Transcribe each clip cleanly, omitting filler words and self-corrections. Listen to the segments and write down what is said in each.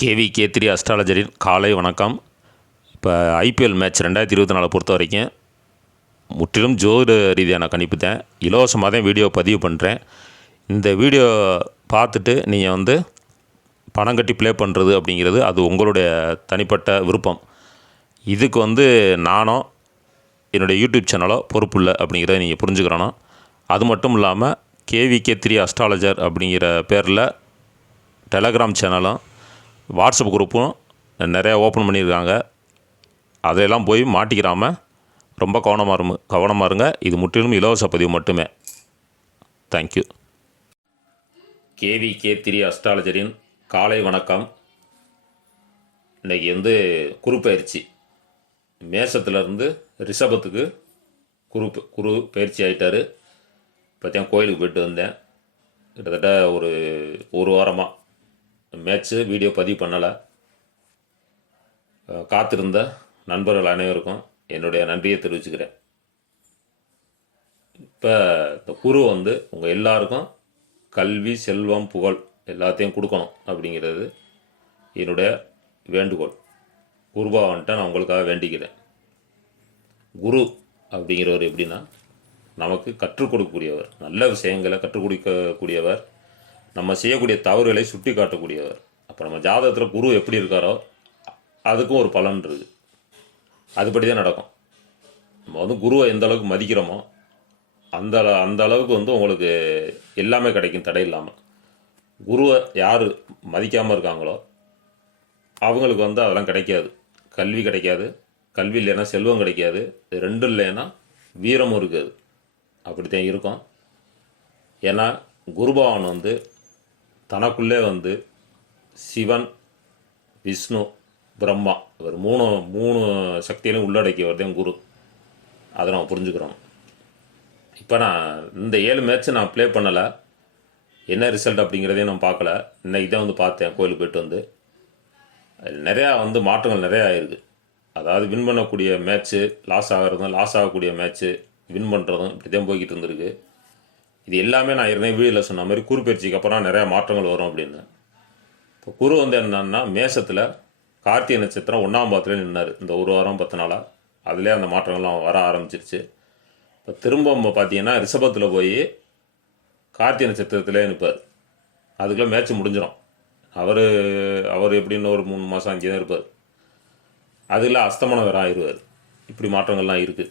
KV அஸ்ட்ராலஜரின் காலை வணக்கம். இப்போ ஐபிஎல் மேட்ச் 2024 பொறுத்த வரைக்கும் முற்றிலும் ஜோதிட ரீதியான கணிப்பு தான். இலவசமாக தான் வீடியோ பதிவு பண்ணுறேன். இந்த வீடியோ பார்த்துட்டு நீங்கள் பணம் கட்டி ப்ளே பண்ணுறது அப்படிங்கிறது அது உங்களுடைய தனிப்பட்ட விருப்பம். இதுக்கு நானோ என்னுடைய யூடியூப் சேனலோ பொறுப்பு இல்லை அப்படிங்கிறத நீங்கள் புரிஞ்சுக்கிறணும். அது மட்டும் இல்லாமல் கேவி அஸ்ட்ராலஜர் அப்படிங்கிற பேரில் டெலகிராம் சேனலும் வாட்ஸ்அப் குரூப்பும் நிறையா ஓப்பன் பண்ணியிருக்காங்க. அதையெல்லாம் போய் மாட்டிக்கிறாமல் ரொம்ப கவனமாக இருங்க. இது முற்றிலும் இலவச பதிவு மட்டுமே. தேங்க்யூ. கேவி அஸ்ட்ராலஜரின் காலை வணக்கம். இன்றைக்கி குரு பயிற்சி மேசத்துலேருந்து ரிஷபத்துக்கு குரு பயிற்சி ஆகிட்டார். இப்போத்தான் கோயிலுக்கு போய்ட்டு வந்தேன். கிட்டத்தட்ட ஒரு வாரமாக மேட்ச்சு வீடியோ பதிவு பண்ணலை. காத்திருந்த நண்பர்கள் அனைவருக்கும் என்னுடைய நன்றியை தெரிவிச்சுக்கிறேன். இப்போ இந்த குரு உங்கள் எல்லாருக்கும் கல்வி, செல்வம், புகழ் எல்லாத்தையும் கொடுக்கணும் அப்படிங்கிறது என்னுடைய வேண்டுகோள். குருபாவன்ட்ட நான் உங்களுக்காக வேண்டிக்கிறேன். குரு அப்படிங்கிறவர் எப்படின்னா, நமக்கு கற்றுக் கொடுக்கக்கூடியவர், நல்ல விஷயங்களை கற்றுக் கொடுக்கக்கூடியவர், நம்ம செய்யக்கூடிய தவறுகளை சுட்டி காட்டக்கூடியவர். அப்போ நம்ம ஜாதகத்தில் குரு எப்படி இருக்காரோ அதுக்கும் ஒரு பலன் இருக்குது. அதுபடி தான் நடக்கும். நம்ம குருவை எந்த அளவுக்கு மதிக்கிறோமோ அந்த அளவுக்கு உங்களுக்கு எல்லாமே கிடைக்கும் தடை இல்லாமல். குருவை யார் மதிக்காமல் இருக்காங்களோ அவங்களுக்கு அதெல்லாம் கிடைக்காது. கல்வி கிடைக்காது, கல்வி இல்லைன்னா செல்வம் கிடைக்காது, ரெண்டும் இல்லைன்னா வீரமும் இருக்காது. அப்படித்தான் இருக்கும். ஏன்னா குருபகவான் தனக்குள்ளே சிவன், விஷ்ணு, பிரம்மா இவர் மூணு சக்தியிலையும் உள்ளடக்கியவர் தான் குரு. அதை நம்ம புரிஞ்சுக்கிறோம். இப்போ நான் இந்த 7 மேட்ச்சு நான் ப்ளே பண்ணலை. என்ன ரிசல்ட் அப்படிங்கிறதையும் நான் பார்க்கல. இன்றைக்கி தான் பார்த்தேன். கோயிலுக்கு போய்ட்டு நிறையா மாற்றங்கள் நிறையா ஆயிருக்கு. அதாவது வின் பண்ணக்கூடிய மேட்ச்சு லாஸ் ஆகக்கூடிய மேட்ச்சு வின் பண்ணுறதும் இப்படி தான் போய்கிட்டு இருந்திருக்கு. இது எல்லாமே நான் ஏற்கனவே வீடியோவில் சொன்ன மாதிரி குரு பயிற்சிக்கு அப்புறம் நிறையா மாற்றங்கள் வரும் அப்படின்னு. இப்போ குரு என்னன்னா மேசத்தில் கார்த்திகை நட்சத்திரம் 1ஆம் பாதத்தில் நின்னார். இந்த ஒரு வாரம் 10 நாளாக அதிலே அந்த மாற்றங்கள்லாம் வர ஆரம்பிச்சிருச்சு. இப்போ திரும்ப பார்த்தீங்கன்னா ரிஷபத்தில் போய் கார்த்திகை நட்சத்திரத்திலே நிற்பார். அதுக்குள்ளே மேட்ச் முடிஞ்சிடும். அவர் எப்படின்னு ஒரு 3 மாதம் அங்கே தான் இருப்பார். அதுக்குள்ளே அஸ்தமனம் வேறு ஆயிடுவார். இப்படி மாற்றங்கள்லாம் இருக்குது.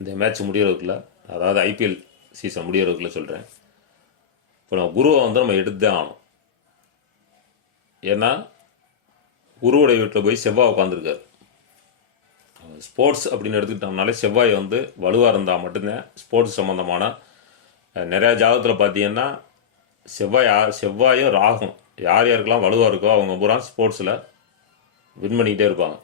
இந்த மேட்ச் முடிகிறதுக்குள்ள, அதாவது ஐபிஎல் சீசன் முடிகிறதுக்குள்ள சொல்கிறேன். இப்போ நம்ம குருவை நம்ம எடுத்து தான் ஆகணும். ஏன்னா குருவுடைய வீட்டில் போய் செவ்வாய் உட்காந்துருக்கார். ஸ்போர்ட்ஸ் அப்படின்னு எடுத்துக்கிட்டோம்னாலே செவ்வாய் வலுவாக இருந்தால் மட்டும்தான் ஸ்போர்ட்ஸ் சம்மந்தமான நிறையா ஜாதகத்தில் பார்த்தீங்கன்னா செவ்வாயும் ராகும் யார் யாருக்கெல்லாம் வலுவாக இருக்கோ அவங்க பூரா ஸ்போர்ட்ஸில் வின் பண்ணிக்கிட்டே இருப்பாங்க.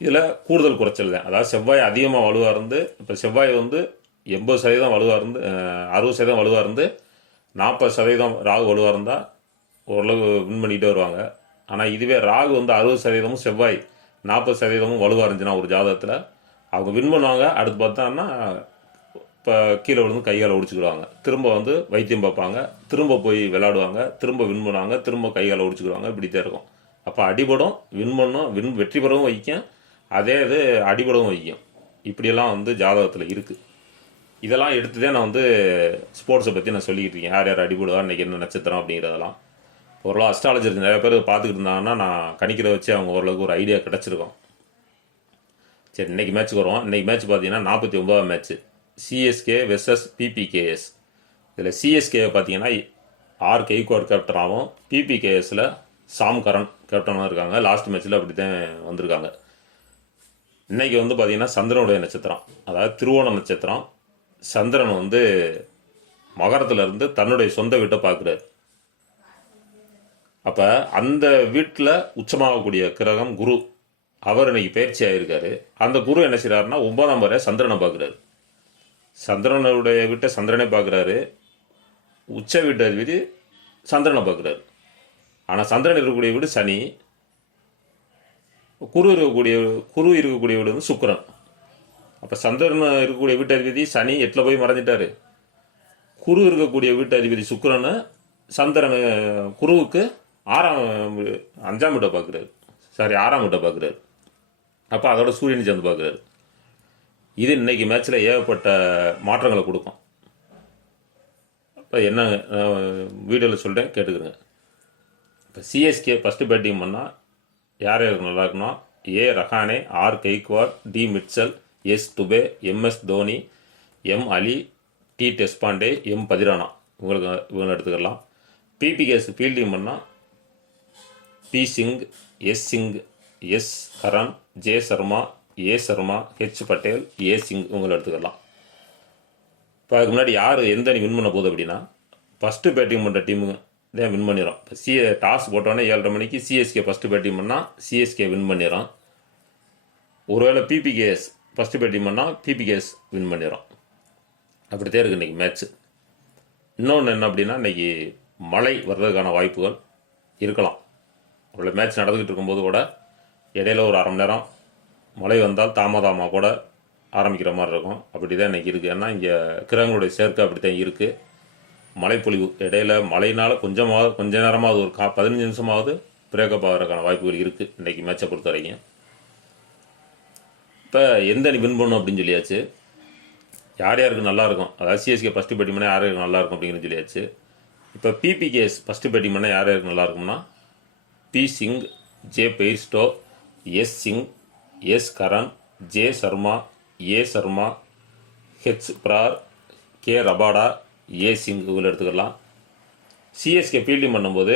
இதில் கூடுதல் குறைச்சல் தான். அதாவது செவ்வாய் அதிகமாக வலுவாக இருந்து, இப்போ செவ்வாய் 80% வலுவாக இருந்து 60% வலுவாக இருந்து 40% ராகு வலுவாக இருந்தால் ஓரளவு வின் பண்ணிகிட்டே வருவாங்க. ஆனால் இதுவே ராகு 60%, செவ்வாய் 40% வலுவாக இருந்துச்சுன்னா ஒரு ஜாதகத்தில் அவங்க வின் பண்ணுவாங்க. அடுத்து பார்த்தாங்கன்னா இப்போ கீழே விழுந்து கையால் ஒடிச்சுக்கிடுவாங்க. திரும்ப வைத்தியம் பார்ப்பாங்க, திரும்ப போய் விளையாடுவாங்க, திரும்ப வின் பண்ணுவாங்க, திரும்ப கையால் ஒடிச்சுக்கிடுவாங்க. இப்படித்தான் இருக்கும். அப்போ அடிபடும், வின் பண்ணும், வெற்றி பெறவும் வைக்கும், அதே இது அடிபடவும் வைக்கும். இப்படியெல்லாம் ஜாதகத்தில் இருக்குது. இதெல்லாம் எடுத்து தான் நான் ஸ்போர்ட்ஸை பற்றி நான் சொல்லிக்கிட்டு இருக்கேன். யார் யார் அடிபடுவா, இன்றைக்கி என்ன நட்சத்திரம் அப்படிங்கிறதெல்லாம். ஓரளவு அஸ்ட்ராலஜர் நிறைய பேர் பார்த்துக்கிட்டு இருந்தாங்கன்னா நான் கணிக்கிறத வச்சு அவங்க ஓரளவுக்கு ஒரு ஐடியா கிடச்சிருக்கோம். சரி, இன்றைக்கி மேட்ச்சுக்கு வருவோம். இன்றைக்கி மேட்ச் பார்த்தீங்கன்னா 49ஆம் மேட்ச்சு சிஎஸ்கே வெர்சஸ் பிபிகேஎஸ். இதில் சிஎஸ்கே பார்த்தீங்கன்னா ஆர் கெய்க்வாட் கேப்டனாகவும், பிபிகேஎஸில் சாம் கரன் கேப்டனாக இருக்காங்க. லாஸ்ட் மேட்ச்சில் அப்படி தான் வந்திருக்காங்க. இன்றைக்கி பார்த்தீங்கன்னா சந்திரனுடைய நட்சத்திரம், அதாவது திருவோண நட்சத்திரம். சந்திரன் மகரத்துலேருந்து தன்னுடைய சொந்த வீட்டை பார்க்குறாரு. அப்போ அந்த வீட்டில் உச்சமாகக்கூடிய கிரகம் குரு. அவர் இன்னைக்கு பயிற்சி ஆகியிருக்காரு. அந்த குரு என்ன செய்கிறாருன்னா 9ஆம் முறை சந்திரனை பார்க்குறாரு. சந்திரனுடைய வீட்டை சந்திரனை பார்க்குறாரு. உச்ச வீட்டு அதிபதி சந்திரனை பார்க்குறாரு. ஆனால் சந்திரன் இருக்கக்கூடிய வீடு சனி, குரு இருக்கக்கூடிய வீடு சுக்கிரன். அப்போ சந்திரன் இருக்கக்கூடிய வீட்டு அதிபதி சனி 8ல் போய் மறைஞ்சிட்டாரு. குரு இருக்கக்கூடிய வீட்டு அதிபதி சுக்கிரன் சந்திரன் குருவுக்கு அஞ்சாம் வீட்டை பார்க்குறாரு, சாரி 6ஆம் வீட்டை பார்க்குறாரு. அப்போ அதோட சூரியன் சேர்ந்து பார்க்குறாரு. இது இன்னைக்கு மேட்ச்சில் ஏகப்பட்ட மாற்றங்களை கொடுக்கும். இப்போ என்ன வீடியோவில் சொல்கிறேன், கேட்டுக்கிறேங்க. இப்போ சிஎஸ்கே ஃபஸ்ட்டு பேட்டிங் பண்ணால் யார் யாருக்கு நல்லா இருக்குன்னா, A Rahane, R Gaikwad, D Mitchell, S Dube, MS Dhoni, M Ali, T Deshpande, M Pathirana, இவங்களை எடுத்துக்கலாம். பிபிகேஸ் ஃபீல்டிங் பண்ணால் P Singh, S Singh, S Curran, J Sharma, A Sharma, H Patel, A Singh, இவங்களை எடுத்துக்கலாம். இப்போ அதுக்கு முன்னாடி யார் எந்த அணி வின் பண்ண போகுது அப்படின்னா, ஃபஸ்ட்டு பேட்டிங் பண்ணுற டீமுங்க தான் வின் பண்ணிடும். இப்போ டாஸ் போட்டோன்னே 7:30 மணிக்கு சிஎஸ்கே ஃபஸ்ட்டு பேட்டிங் பண்ணால் சிஎஸ்கே வின் பண்ணிடும். ஒருவேளை பிபிகேஎஸ் ஃபஸ்ட்டு பேட்டிங் பண்ணால் பிபிகேஎஸ் வின் பண்ணிடும். அப்படித்தான் இருக்குது இன்றைக்கி மேட்ச்சு. இன்னொன்று என்ன அப்படின்னா, இன்றைக்கி மழை வர்றதுக்கான வாய்ப்புகள் இருக்கலாம். ஒரு மேட்ச் நடந்துக்கிட்டு இருக்கும்போது கூட இடையில ஒரு அரை மணி நேரம் மழை வந்தால் தாமதமாக கூட ஆரம்பிக்கிற மாதிரி இருக்கும். அப்படி தான் இன்றைக்கி இருக்குது. ஏன்னா இங்கே கிரகங்களுடைய சேர்க்கை அப்படி தான் இருக்குது. மழைப்பொழிவு இடையில மழையினால் கொஞ்ச நேரமாவது ஒரு 15 நிமிஷமாவது பிரேக்கப் ஆகிறதுக்கான வாய்ப்புகள் இருக்குது இன்றைக்கி மேட்சை பொறுத்த வரைக்கும். இப்போ எந்த அணி வின் பண்ணும் அப்படின்னு சொல்லியாச்சு. யார் யாருக்கு நல்லாயிருக்கும், அதாவது சிஎஸ்கே ஃபஸ்ட்டு பேட்டிங் பண்ணால் யார் யாருக்கு நல்லாயிருக்கும் அப்படிங்கிறது சொல்லியாச்சு. இப்போ பிபிகேஎஸ் ஃபஸ்ட்டு பேட்டிங் பண்ணால் யார் யாருக்கு நல்லாயிருக்கும்னா, P Singh, J Bairstow, S Singh, S Curran, J Sharma, A Sharma, H Brar, K Rabada, A Singh, இவங்களை எடுத்துக்கலாம். சிஎஸ்கே ஃபீல்டிங் பண்ணும்போது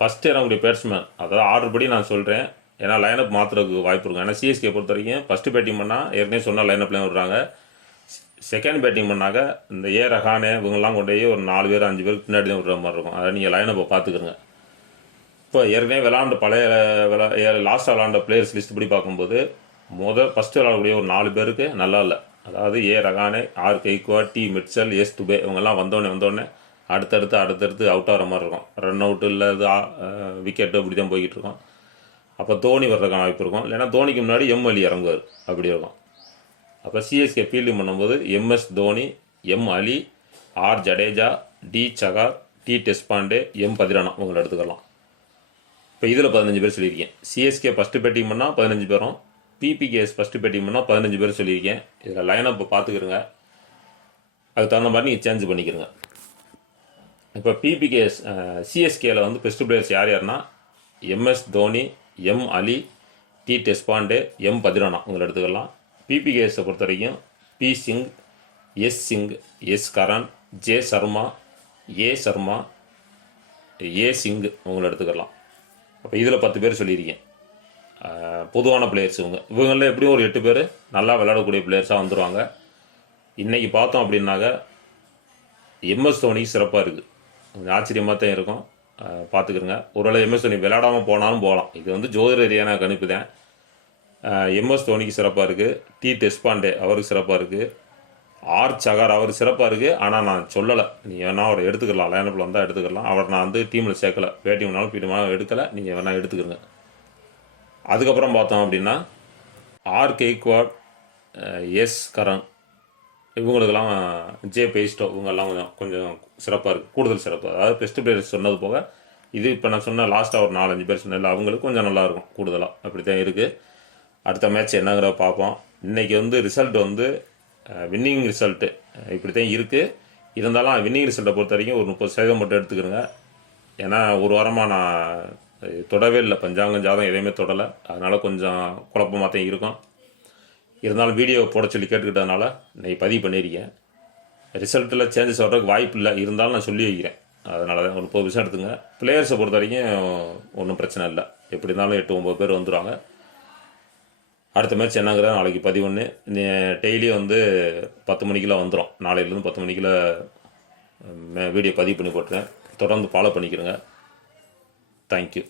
ஃபஸ்ட்டு இறங்கக்கூடிய பேட்ஸ்மேன், அதாவது ஆர்டர் படி நான் சொல்கிறேன், ஏன்னா லைனப் மாற்றுறதுக்கு வாய்ப்பு இருக்கும். ஏன்னா சிஎஸ்கே பொறுத்த வரைக்கும் ஃபஸ்ட்டு பேட்டிங் பண்ணால் ஏற்கனவே சொன்னால் லைனப்லேயும் விடுறாங்க. செகண்ட் பேட்டிங் பண்ணாக்க இந்த ஏ ரஹானே இவங்கெல்லாம் கொண்டு போய் ஒரு 4 பேர் 5 பேருக்கு பின்னாடி தான் விடுற மாதிரி இருக்கும். அதை நீங்கள் லைனப்பை பார்த்துக்கிறங்க. இப்போ ஏற்கனவே லாஸ்ட்டாக விளாண்ட பிளேயர்ஸ் லிஸ்ட் படி பார்க்கும்போது ஃபஸ்ட்டு விளாடக்கூடிய ஒரு 4 பேருக்கு நல்லா இல்லை. அதாவது A Rahane, R Gaikwad, D Mitchell, S Dube, இவங்கெல்லாம் வந்தோடனே அடுத்தடுத்து அவுட் ஆகிற மாதிரி இருக்கும். ரன் அவுட்டு இல்லை விக்கெட்டு அப்படி தான் போய்கிட்டு இருக்கும். அப்போ தோனி வர்றதுக்கான வாய்ப்பு இருக்கும். இல்லைன்னா தோனிக்கு முன்னாடி எம் அலி இறங்குவார், அப்படி இருக்கும். அப்போ சிஎஸ்கே ஃபீல்டிங் பண்ணும்போது MS Dhoni, M Ali, R Jadeja, D Chahar, T Deshpande, M Pathirana, இவங்களை எடுத்துக்கலாம். இப்போ இதில் 15 பேர் சொல்லியிருக்கேன். சிஎஸ்கே ஃபஸ்ட்டு பேட்டிங் பண்ணால் 15 பேரும், பிபிகேஎஸ் ஃபஸ்ட்டு பேட்டிங் பண்ணால் 15 பேர் சொல்லியிருக்கேன். இதில் லைனப் பார்த்துக்கிறங்க. அதுக்கு தகுந்த மாதிரி நீங்கள் சேஞ்ச் பண்ணிக்கிறங்க. இப்போ பிபிகேஎஸ் சிஎஸ்கேயில் வந்து பெஸ்ட் பிளேயர்ஸ் யாருன்னா, MS Dhoni, M Ali, T Deshpande, M Pathirana, இவங்களை எடுத்துக்கலாம். பிபிகேஎஸை பொறுத்த வரைக்கும் P Singh, S Singh, S Curran, J Sharma, A Sharma, A Singh, இவங்களை எடுத்துக்கலாம். அப்போ இதில் 10 பேர் சொல்லியிருக்கேன். பொதுவான பிளேயர்ஸ் இவங்களில் எப்படியும் ஒரு 8 பேர் நல்லா விளையாடக்கூடிய பிளேயர்ஸாக வந்துடுவாங்க. இன்றைக்கி பார்த்தோம் அப்படின்னாக்க எம்எஸ் தோனிக்கு சிறப்பாக இருக்குது. கொஞ்சம் ஆச்சரியமாக தான் இருக்கும். பார்த்துக்கிறங்க. ஒருவேளை எம்எஸ் தோனி விளையாடாமல் போனாலும் போகலாம். இது வந்து ஜோதிட ரீதியான கணிப்பு தான். எம்எஸ் தோனிக்கு சிறப்பாக இருக்குது. டி டெஸ்பாண்டே அவருக்கு சிறப்பாக இருக்குது. ஆர் சகார் அவர் சிறப்பாக இருக்குது. ஆனால் நான் சொல்லலை, நீங்கள் வேணால் அவரை எடுத்துக்கலாம். லைனப்பில் வந்தால் எடுத்துக்கலாம். அவர் நான் வந்து டீமில் சேர்க்கலை. பேட்டிங் வேணாலும் பீட்டிங் எடுக்கலை. நீங்கள் வேணால் எடுத்துக்கிறங்க. அதுக்கப்புறம் பார்த்தோம் அப்படின்னா ஆர் கெய்க்வாட், எஸ் கரன், இவங்களுக்கெல்லாம் ஜே பெய்ஸ்டோ, இவங்கெல்லாம் கொஞ்சம் சிறப்பாக இருக்குது. கூடுதல் சிறப்பு. அதாவது பெஸ்ட் பிளேயர்ஸ் சொன்னது போக இது இப்போ நான் சொன்ன லாஸ்ட்டாக ஒரு 4-5 பேர் சொன்னதில்ல, அவங்களுக்கு கொஞ்சம் நல்லாயிருக்கும் கூடுதலாக. அப்படி தான் இருக்குது. அடுத்த மேட்ச் என்னங்கிற பார்ப்போம். இன்றைக்கி வந்து ரிசல்ட் வந்து வின்னிங் ரிசல்ட்டு இப்படி தான் இருக்குது. இருந்தாலும் வின்னிங் ரிசல்ட்டை பொறுத்த வரைக்கும் ஒரு 30% மட்டும் எடுத்துக்கிறேங்க. ஏன்னா ஒரு வாரமாக நான் தொடவே இல்லை, பஞ்சாங்கம் ஜாதம் எதையுமே தொடலை. அதனால் கொஞ்சம் குழப்பமாக தான் இருக்கும். இருந்தாலும் வீடியோ போட சொல்லி கேட்டுக்கிட்டதுனால இன்றைக்கி பதிவு பண்ணியிருக்கேன். ரிசல்ட்டில் சேஞ்சஸ் வர்றதுக்கு வாய்ப்பு இல்லை. இருந்தாலும் நான் சொல்லி வைக்கிறேன். அதனால தான் ஒரு 30% எடுத்துங்க. பிளேயர்ஸை பொறுத்த வரைக்கும் ஒன்றும் பிரச்சனை இல்லை. எப்படி இருந்தாலும் 8-9 பேர் வந்துடுவாங்க. அடுத்த மேட்ச் என்னங்கிறத நாளைக்கு 11 டெய்லியும் வந்து 10 மணிக்கெலாம் வந்துடும். நாளையிலேருந்து 10 மணிக்குள்ள வீடியோ பதிவு பண்ணி போட்டுறேன். தொடர்ந்து ஃபாலோ பண்ணிக்கிறேங்க. தேங்க்யூ.